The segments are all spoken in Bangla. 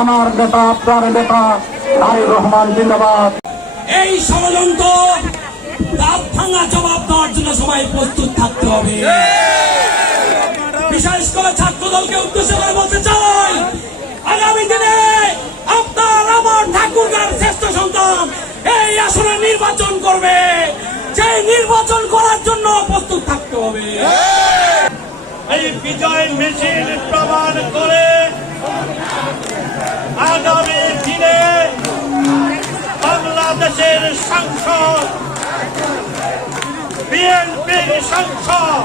আমার নেতা আপনার নেতা তারেক রহমান জিন্দাবাদ। এই ষড়যন্ত্র দাঁত ভাঙা জবাব দেওয়ার জন্য সবাই প্রস্তুত থাকতে হবে। বিশেষ করে ছাত্র দলকে উদ্দেশ্য করে বলতে চাই, আগামী দিনে আপনার, আমার ঠাকুরগার শ্রেষ্ঠ সন্তান এই আসনে নির্বাচন করবে। সেই নির্বাচন করার জন্য প্রস্তুত থাকতে হবে। এই বিজয় মিছিল প্রমাণ করে আগামী দিনে বাংলাদেশের সংসদ বিএনপির সংসদ।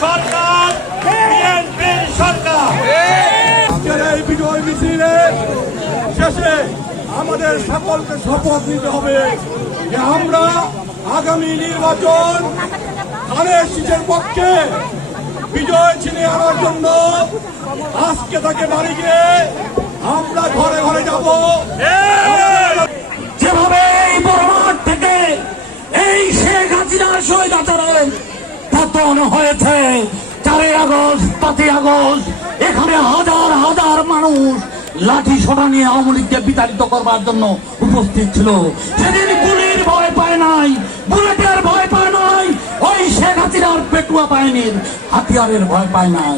সরকার শেষে আমাদের সকলকে শপথ নিতে হবে যে আমরা আগামী নির্বাচন ধানের শীতের পক্ষে বিজয় ছিনে আনার জন্য আজকে তাকে বাড়ি আমরা ঘরে ঘরে যাব যেভাবে এই বড় মাঠ থেকে এই শেখ শহীদ আচরণ পতন হয়েছে। চারই আগস্ট পাঁচই আগস্ট, এখানে হাজার হাজার মানুষ লাঠি সোটা নিয়ে আওয়ামী লীগকে বিতাড়িত করবার জন্য উপস্থিত ছিল। সেদিন গুলির ভয় পায় নাই, বুলেটের ভয় পায় নাই, ওই শেখ হাসিনার পেটুয়া বাহিনীর হাতিয়ারের ভয় পায় নাই।